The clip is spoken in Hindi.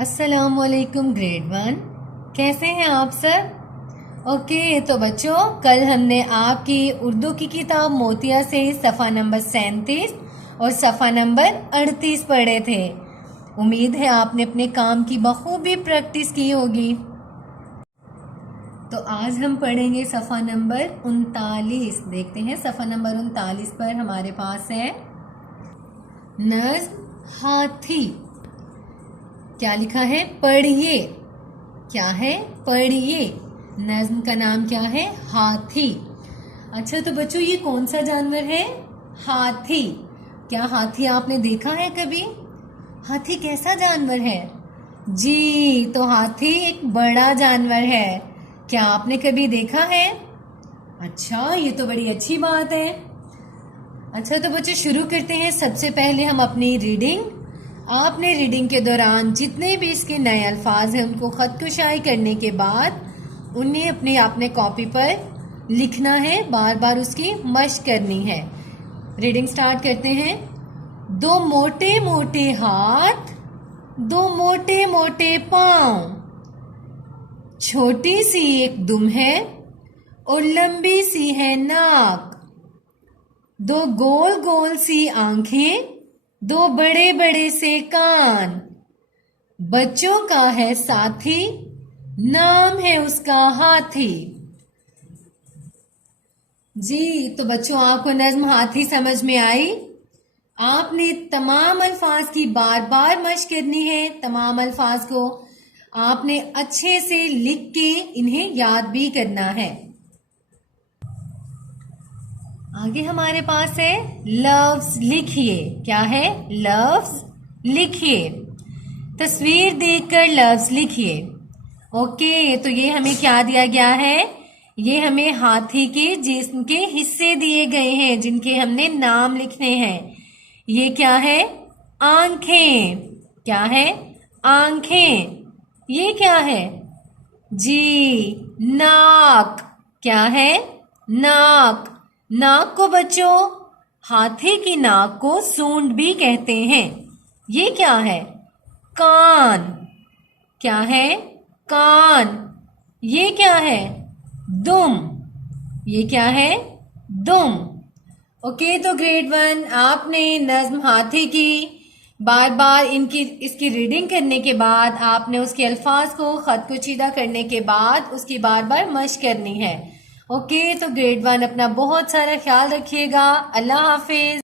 अस्सलामुअलैकुम ग्रेड 1। कैसे हैं आप सर? ओके, तो बच्चों कल हमने आपकी उर्दू की किताब मोतिया से सफ़ा नंबर 37 और सफ़ा नंबर 38 पढ़े थे। उम्मीद है आपने अपने काम की बखूबी प्रैक्टिस की होगी। तो आज हम पढ़ेंगे सफ़ा नंबर 39। देखते हैं सफ़ा नंबर 39 पर हमारे पास है नज़्म हाथी। क्या लिखा है? पढ़िए। क्या है? पढ़िए। नज़्म का नाम क्या है? हाथी। अच्छा, तो बच्चों ये कौन सा जानवर है? हाथी। क्या हाथी आपने देखा है कभी? हाथी कैसा जानवर है? जी, तो हाथी एक बड़ा जानवर है। क्या आपने कभी देखा है? अच्छा, ये तो बड़ी अच्छी बात है। अच्छा, तो बच्चों शुरू करते हैं। सबसे पहले हम अपनी रीडिंग। आपने रीडिंग के दौरान जितने भी इसके नए अल्फाज हैं उनको ख़त-कुशाई करने के बाद उन्हें अपने कॉपी पर लिखना है, बार बार उसकी मश्क करनी है। रीडिंग स्टार्ट करते हैं। दो मोटे मोटे हाथ, दो मोटे मोटे पांव, छोटी सी एक दुम है और लंबी सी है नाक, दो गोल गोल सी आंखें, दो बड़े बड़े से कान, बच्चों का है साथी, नाम है उसका हाथी। जी, तो बच्चों आपको नज़्म हाथी समझ में आई? आपने तमाम अल्फाज की बार बार मश्क करनी है। तमाम अल्फाज को आपने अच्छे से लिख के इन्हें याद भी करना है। आगे हमारे पास है लफ्ज लिखिए। क्या है? लफ्ज लिखिए। तस्वीर देखकर लफ्ज लिखिए। ओके, तो ये हमें क्या दिया गया है? ये हमें हाथी के जिस्म के हिस्से दिए गए हैं जिनके हमने नाम लिखने हैं। ये क्या है? आंखें। क्या है? आंखें। ये क्या है? जी, नाक। क्या है? नाक। नाक को बच्चों हाथी की नाक को सूंड भी कहते हैं। ये क्या है? कान। क्या है? कान। ये क्या है? दुम। ये क्या है? दुम। ओके, तो ग्रेड 1 आपने नज़्म हाथी की बार बार इसकी रीडिंग करने के बाद आपने उसके अल्फाज को खत कुचीदा करने के बाद उसकी बार बार मश्क करनी है। ओके, तो ग्रेड 1 अपना बहुत सारा ख्याल रखिएगा। अल्लाह हाफिज।